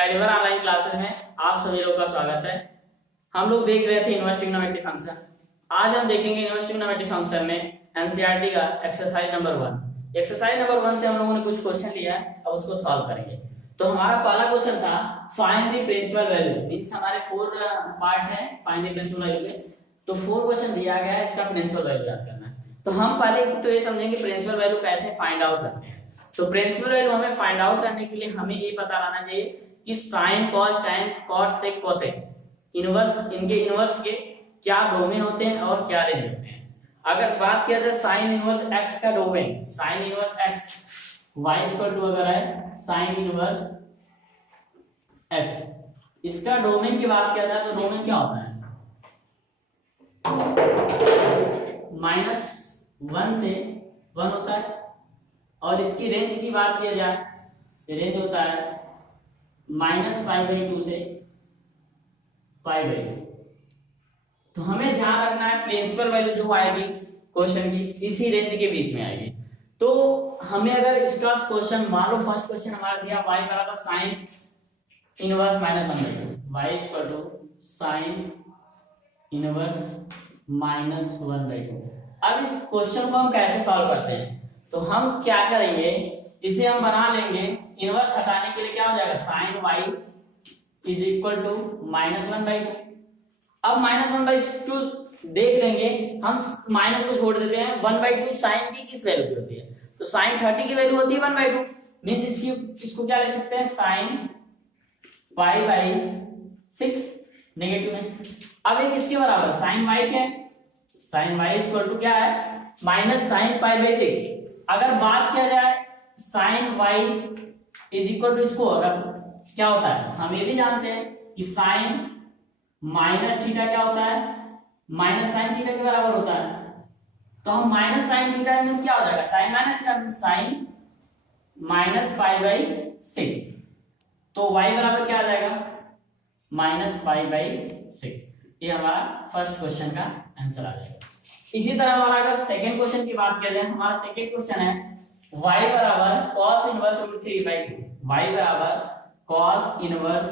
Calibre online classes में आप सभी लोगों का स्वागत है। हम लोग देख रहे थे इनवर्स ट्रिग्नोमेट्री फंक्शन। आज हम देखेंगे इनवर्स ट्रिग्नोमेट्री फंक्शन में एनसीईआरटी का एक्सरसाइज नंबर 1। एक्सरसाइज नंबर 1 से हम लोगों ने कुछ क्वेश्चन लिया है, अब उसको सॉल्व करेंगे। तो हमारा पहला क्वेश्चन था find the principal value, means हमारे 4 पार्ट है फाइंड द प्रिंसिपल वैल्यू के। तो 4 क्वेश्चन दिया गया है, इसका प्रिंसिपल वैल्यू याद करना है। तो हम पहले तो ये समझेंगे प्रिंसिपल वैल्यू कैसे फाइंड आउट करते हैं। तो प्रिंसिपल वैल्यू हमें फाइंड आउट करने के लिए हमें ये पता रहना चाहिए कि sine cos tan cot sec cosec inverse, इनके इनवर्स के क्या डोमेन होते हैं और क्या रेंज होते हैं। अगर बात किया जाए साइन इनवर्स x का domain, sine inverse x y equal to अगर है साइन इनवर्स x, इसका डोमेन की बात किया जाए तो डोमेन क्या होता है -1 से 1 होता है। और इसकी रेंज की बात किया जाए तो रेंज होता है -π/2 से π/2। तो हमें ध्यान रखना है प्रिंसिपल वैल्यू जो आएगी क्वेश्चन की इसी रेंज के बीच में आएगी। तो हमें अगर इसका क्वेश्चन मान लो फर्स्ट क्वेश्चन हमारा दिया y बराबर sine inverse -1/2, y equal to sine inverse -1/2। अब इस क्वेश्चन को हम कैसे सॉल्व करते हैं, तो हम क्या करेंगे, इसे हम बना लेंगे इनवर्स हटाने के लिए क्या हो जाएगा sin y is equal to -1/2। अब -1/2 देख लेंगे, हम माइनस को छोड़ देते हैं। 1/2 साइन की किस वैल्यू की होती है, तो साइन 30 की वैल्यू होती है 1/2, मींस इसको क्या लिख सकते हैं sin π/6 नेगेटिव है। अब एक इसके बराबर sin y क्या है, sin y इक्वल टू क्या है -sin π/6। अगर बात किया जाए sin y is equal to इसको अगर क्या होता है, हम ये भी जानते हैं कि sin माइनस थीटा क्या होता है माइनस sin थीटा के बराबर होता है। तो हम sin थीटा मींस क्या हो जाएगा sin थीटा मींस sin -π/6। तो y बराबर क्या आ जाएगा -π/6। ये हमारा फर्स्ट क्वेश्चन का आंसर आ जाएगा। इसी तरह हमारा अगर सेकंड क्वेश्चन की बात किया जाए, हमारा सेकंड क्वेश्चन है y बराबर cos इनवर्स √3/2, y बराबर cos इनवर्स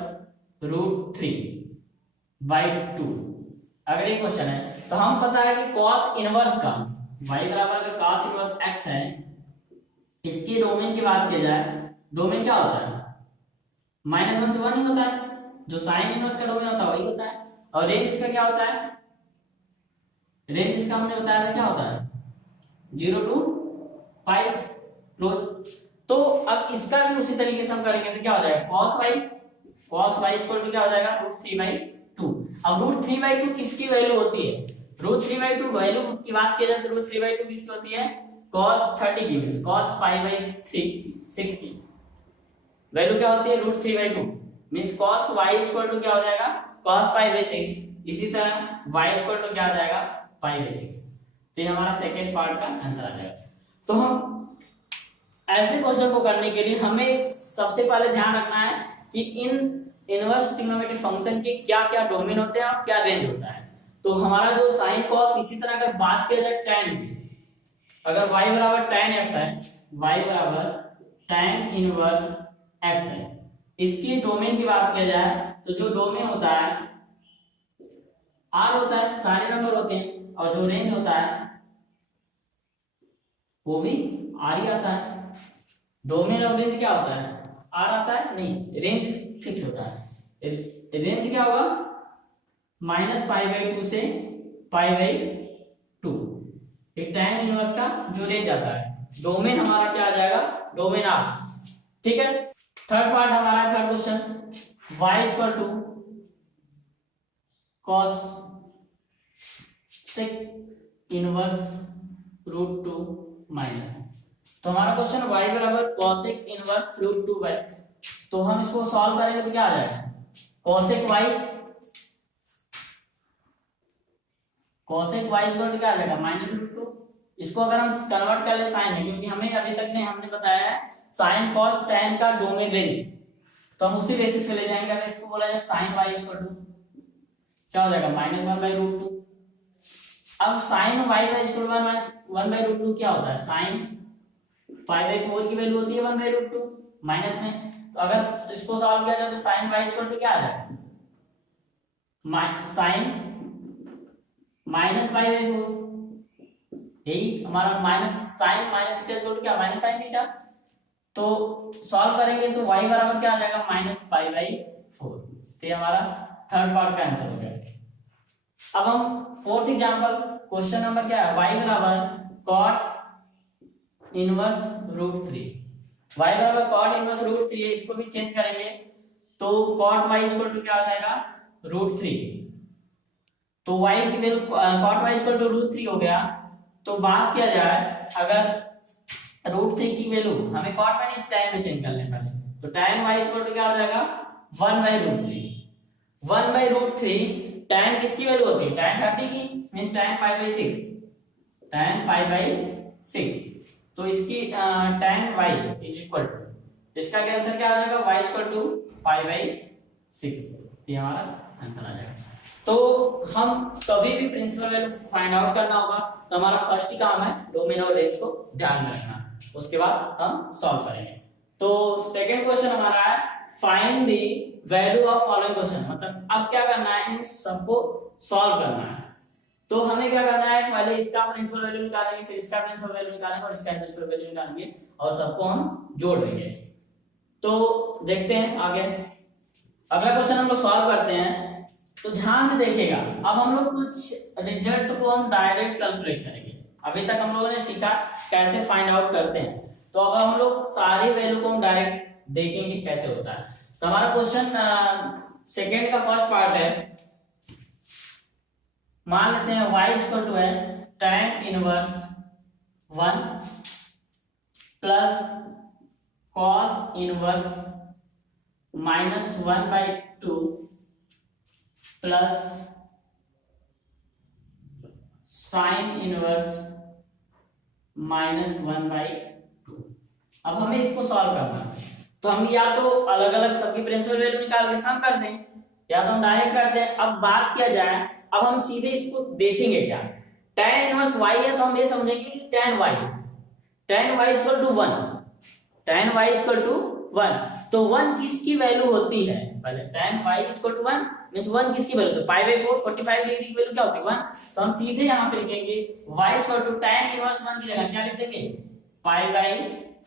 √3/2। अगर ये क्वेश्चन है तो हम पता है कि cos इनवर्स का y बराबर अगर cos इनवर्स x है, इसके डोमेन की बात की जाए, डोमेन क्या होता है -1 से 1 ही होता है, जो साइन इनवर्स का डोमेन होता है वही होता है। और रेंज इसका क्या होता है, रेंज इसका हमने बताया था क्या होता है 0 to π क्लोज। तो अब इसका भी उसी तरीके से हम करेंगे तो क्या हो जाएगा cos y इक्वल टू क्या हो जाएगा √3/2। अब √3/2 किसकी वैल्यू होती है, √3/2 वैल्यू की बात की जाए तो √3/2 किसकी होती है cos 30 की, cos π/3 6 की वैल्यू क्या होती है √3/2 means cos y equal to क्या हो जाएगा cos π/6। इसी तरह y इक्वल टू क्या आ जाएगा π/6। तो ये हमारा सेकंड पार्ट का आंसर आ जाएगा। तो हम ऐसे क्वेश्चन को करने के लिए हमें सबसे पहले ध्यान रखना है कि इन इनवर्स ट्रिग्नोमेट्री फंक्शन के क्या-क्या डोमेन होते हैं और क्या रेंज होता है। तो हमारा जो sin cos, इसी तरह अगर बात किया जाए tan की, अगर y बराबर tan x है, y बराबर tan इनवर्स x है, इसकी डोमेन की बात किया जाए तो जो डोमेन होता है r होता है, सारे नंबर होते हैं, और जो रेंज होता है वो भी r ही आता है। डोमेन और रेंज क्या होता है r आता है, नहीं रेंज फिक्स होता है। रेंज क्या होगा -π/2 से π/2, एक tan इनवर्स का जो रेंज आता है। डोमेन हमारा क्या आ जाएगा डोमेन r, ठीक है। थर्ड पार्ट हमारा third question y equal to cos sec inverse √2 minus. तो हमारा क्वेश्चन y बराबर cosec इनवर्स √2/, तो हम इसको सॉल्व करेंगे तो क्या आ जाएगा cosec y इक्वल टू क्या आ जाएगा -√2। इसको अगर हम कन्वर्ट कर ले साइन में, क्योंकि हमें अभी तक ने हमने बताया है sin cos tan का डोमेन रेंज, तो हम उसी बेसिस पे ले जाएंगे। अगर इसको बोला जाए sin y इक्वल टू क्या हो जाएगा -1/√2। अब sin y इक्वल टू 1/√2 क्या होता है sin π/4 की वैल्यू होती है 1/√2 माइनस में। अगर इसको सॉल्व किया जाए तो साइन वाई इक्वल टू क्या आ जाएगा, साइन माइनस पाई बाई 4, यही हमारा minus sine minus theta equal to क्या, माइनस साइन थीटा। तो सॉल्व करेंगे तो y बराबर क्या आ जाएगा, माइनस पाई बाई 4। तो ये हमारा थर्ड पार्ट का आंसर हो गया। अब हम फोर्थ एग्जांपल, क्वेश्चन नंबर क्या है, y बराबर cot इनवर्स रूट 3, y बराबर cot इनवर्स रूट 3 है, इसको भी चेंज करेंगे तो cot y इक्वल टू क्या हो जाएगा, रूट 3। तो y की value cot y equal to root 3 हो गया। तो बात किया जाए अगर रूट 3 की वैल्यू हमें कॉट में नहीं tan में चेंज कर लें पहले, तो tan y इक्वल टू क्या हो जाएगा, 1 by root 3। 1 by root 3 tan किसकी वैल्यू होती है, tan 30 की, means tan pi by 6, tan pi by 6। तो इसकी tan y is equal to, इसका क्या आंसर क्या आ जाएगा, y equal to pi by 6। ये हमारा आंसर आ जाएगा। तो हम कभी भी प्रिंसिपल वैल्यू फाइंड आउट करना होगा तो हमारा फर्स्ट ही काम है डोमेन और रेंज को ध्यान में रखना, उसके बाद हम सॉल्व करेंगे। तो सेकंड क्वेश्चन हमारा है find the value of following question, मतलब अब क्या करना है, इन सबको सॉल्व करना है। तो हमें क्या करना है, पहले इसका प्रिंसिपल वैल्यू निकालेंगे, फिर इसका प्रिंसिपल वैल्यू निकालेंगे और इसका प्रिंसिपल वैल्यू निकालेंगे और सबको हम जोड़ देंगे। तो देखते हैं आगे, अगला क्वेश्चन हम लोग सॉल्व करते हैं। तो ध्यान से देखिएगा, अब हम लोग कुछ रिजल्ट को हम डायरेक्ट कैलकुलेट करेंगे। अभी तक हम लोगों ने सीखा कैसे फाइंड आउट करते हैं, तो अब हम लोग सारी वैल्यू को हम डायरेक्ट देखेंगे कैसे होता है। तो हमारा क्वेश्चन सेकंड का फर्स्ट पार्ट है, मान लेते हैं y इक्वल टू है tan inverse 1 plus cos inverse -1/2 plus sign inverse -1/2। अब हमें इसको सॉल्व करना है, तो हम या तो अलग अलग सबकी प्रिंसिपल वैल्यू निकाल के सम कर दें, या तो हम डायरेक्ट करते हैं। अब बात किया जाए, अब हम सीधे इसको देखेंगे क्या, tan इनवर्स y है तो हम ये समझेंगे कि tan y equal to 1, tan y equal to 1। तो 1 किसकी वैल्यू होती है, पहले tan y equal to 1 means 1 किसकी वैल्यू, तो पाई बाई 4 45 डिग्री की वैल्यू क्या होती है 1। तो हम सीधे यहां पे लिखेंगे y equal to tan inverse 1 की जगह क्या लिख देंगे, पाई बाई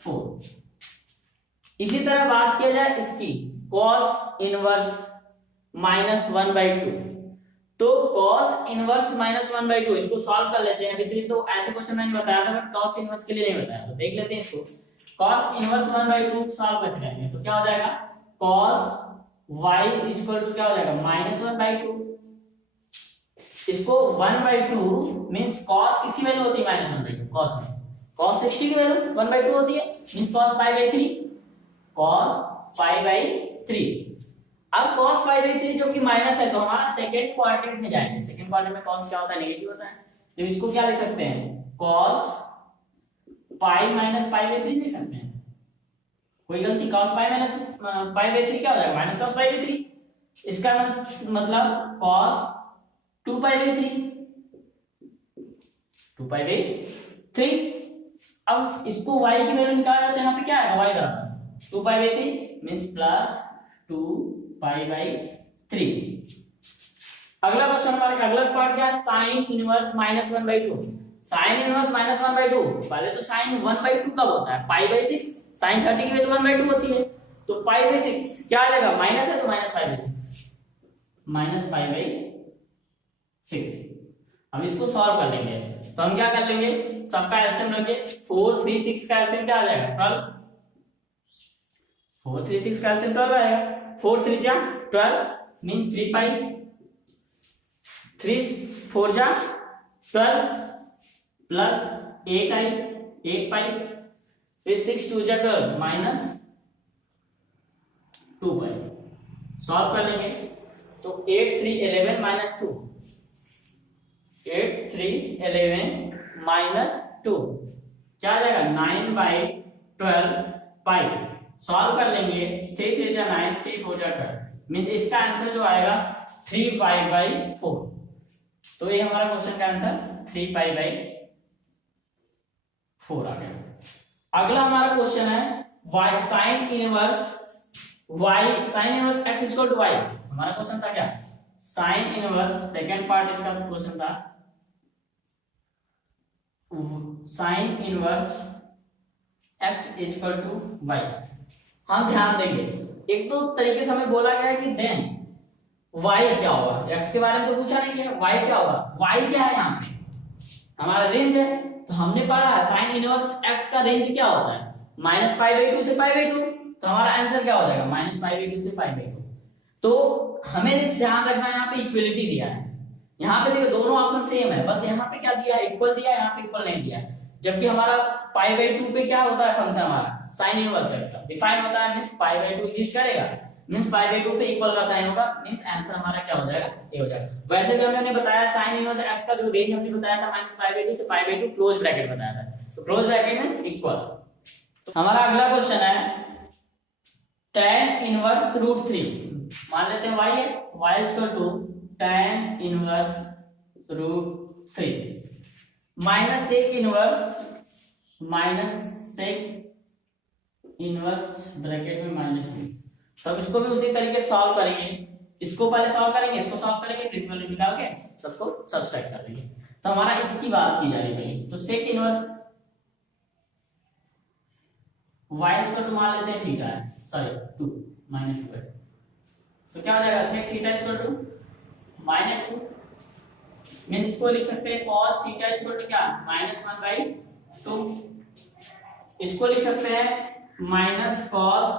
4। इसी तरह बात किया जाए इसकी cos इनवर्स -1/2, तो cos इनवर्स -1/2 इसको सॉल्व कर लेते हैं। अभी तो ऐसे क्वेश्चन मैंने बताया था बट cos इनवर्स के लिए नहीं बताया, तो देख लेते हैं इसको। cos इनवर्स 1/2 सॉल्व कर लेंगे तो क्या हो जाएगा, cos y इक्वल टू क्या हो जाएगा, -1/2। इसको 1/2 मींस cos किसकी वैल्यू होती है, -1/2 cos में, cos 60 की वैल्यू 1/2 होती है मींस cos π/3, cos π/3। अब cos π/3 जो कि माइनस है, तो हमारा सेकंड क्वाड्रेंट में जाएंगे। सेकंड क्वाड्रेंट में cos क्या होता है, नेगेटिव होता है, तो इसको क्या लिख सकते हैं, cos π - π/3 लिख सकते हैं। कोई गलती, cos π - π/3 क्या हो जाएगा, माइनस cos π/3। इसका मतलब cos 2π/3, 2π/3। अब इसको y की वैल्यू निकालना तो यहाँ पे क्या आएगा, y बराबर 2π/3 मींस प्लस 2π/3। अगला क्वेश्चन हमारा अगला पार्ट क्या है, sin इनवर्स -1/2। sin इनवर्स -1/2, पहले तो sin 1/2 कब होता है, π/6। sin 30 की वैल्यू 1/2 होती है, तो π/6 क्या आ जाएगा, माइनस है तो -π/6। हम इसको सॉल्व कर लेंगे, तो हम क्या कर लेंगे, सबका एलसीएम लेंगे। 4 3 6 का एलसीएम क्या आ जाएगा, 12। 4 3 6 का एलसीएम 12 आएगा। 4 3 जा 12 मींस 3 पाई, 3 4 जा 12 प्लस 8 आई 8 पाई, फिर 6 2 जा 12 माइनस 2 पाई। सॉल्व कर लेंगे तो 8 3 11 माइनस 2, 8 3 11 माइनस 2 क्या आ जाएगा, 9/12 पाई। सॉल्व कर लेंगे, 3 3 जा 9 3 4 जा 12 मींस इसका आंसर जो आएगा 3π/4। तो ये हमारा क्वेश्चन का आंसर 3π/4 आ गया। अगला हमारा क्वेश्चन है y sin inverse y sin inverse x equal to y, हमारा क्वेश्चन था क्या, sin इनवर्स, सेकंड पार्ट इसका क्वेश्चन था sin inverse x equal to y। हम ध्यान देंगे, एक तो तरीके से हमें बोला गया है कि देन y क्या होगा, x के बारे में तो पूछा नहीं गया, y क्या होगा, y क्या है यहाँ पे हमारा रेंज है, तो हमने पढ़ा है sin इनवर्स x का रेंज क्या होता है -π/2 से π/2, तो हमारा आंसर क्या हो जाएगा -π/2 से π/2। तो हमें ध्यान रखना है, यहाँ पे इक्वलिटी दिया है, यहाँ पे देखो दोनों ऑप्शन सेम है, बस यहाँ पे क्या दिया है, इक्वल दिया है, यहाँ पे इक्वल नहीं दिया है, जबकि हमारा π/2 पे क्या होता है फंक्शन हमारा sin इनवर्स x का डिफाइन होता है, मींस π/2 एग्जिस्ट करेगा, मींस π/2 पे इक्वल का साइन होगा, मींस आंसर हमारा क्या हो जाएगा, ए हो जाएगा। वैसे भी हमने बताया sin इनवर्स x का जो रेंज हमने बताया था -π/2 से π/2 क्लोज ब्रैकेट बताया था, तो क्लोज ब्रैकेट मींस इक्वल। तो हमारा अगला क्वेश्चन है tan इनवर्स √3, मान लेते हैं y है, y equal to tan inverse √3 minus sec inverse bracket में -2। तब इसको भी उसी तरीके से सॉल्व करेंगे, इसको पहले सॉल्व करेंगे, इसको सॉल्व करेंगे, प्रिंसिपल निकाल के सबको सब्सट्रैक्ट कर देंगे। तो हमारा इसकी बात की जा रही है, तो sec inverse y equal to मान लेते हैं थीटा है, सॉरी 2 -2 है, तो क्या हो जाएगा sec theta equal to -2, means इसको लिख सकते हैं cos थीटा इक्वल टू क्या -1/2, इसको लिख सकते हैं -cos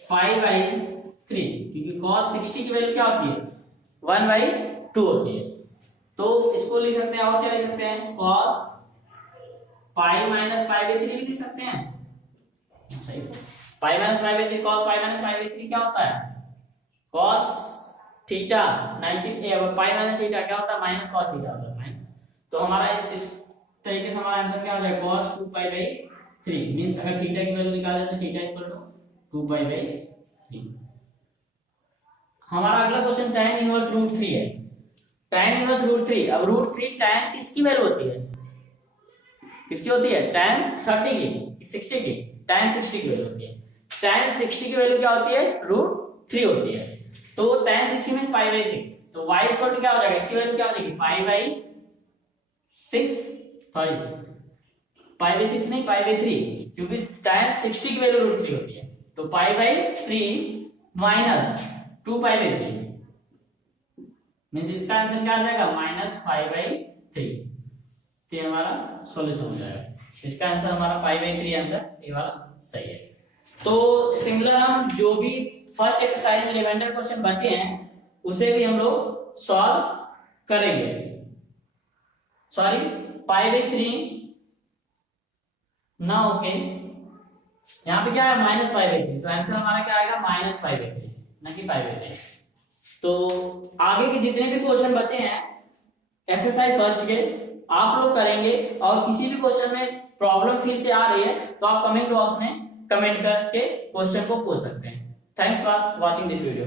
π/3, क्योंकि cos 60 की वैल्यू क्या होती है 1/2 होती है, तो इसको लिख सकते हैं, और क्या लिख सकते हैं cos π - π/3 लिख सकते हैं, सही है, π - π/3 cos π - π/3 क्या होता है cos थीटा 90 π - थीटा क्या होता है माइनस cos थीटा होता है, तो हमारा इस तरीके से हमारा आंसर क्या हो जाएगा cos 2π/3, मींस अगर थीटा की वैल्यू निकालें तो थीटा इक्वल टू 2π/3। हमारा अगला क्वेश्चन tan इनवर्स √3 है, tan इनवर्स √3, अब √3 tan किसकी वैल्यू होती है, किसकी होती है tan 30 की 60 की, tan 60 की वैल्यू होती है, tan 60 की वैल्यू क्या होती है √3 होती है, तो tan 60 में π/6, तो y इक्वल टू क्या हो जाएगा, इसकी वैल्यू क्या हो जाएगी π/6, सॉरी π/6 नहीं π/3, क्योंकि tan 60 की वैल्यू √3 होती है, तो π/3 माइनस 2π/3, मींस इसका आंसर क्या आ जाएगा -π/3, ये हमारा सॉल्यूशन हो जाएगा, इसका आंसर हमारा π/3 आंसर ये वाला सही है। तो सिमिलर हम जो भी फर्स्ट एक्सरसाइज में रिमाइंडर क्वेश्चन बचे हैं उसे भी हम लोग सॉल्व करेंगे, सॉरी π/3 ना होके यहाँ पे क्या है -π/3, तो आंसर हमारा क्या आएगा -π/3 ना कि π/3। तो आगे के जितने भी क्वेश्चन बचे हैं एक्सरसाइज फर्स्ट के आप लोग करेंगे, और किसी भी क्वेश्चन में प्रॉब्लम फिर से आ रही है तो आप कमेंट बॉक्स में कमेंट करके क्वेश्चन को पूछ सकते हैं। Thanks for watching this video.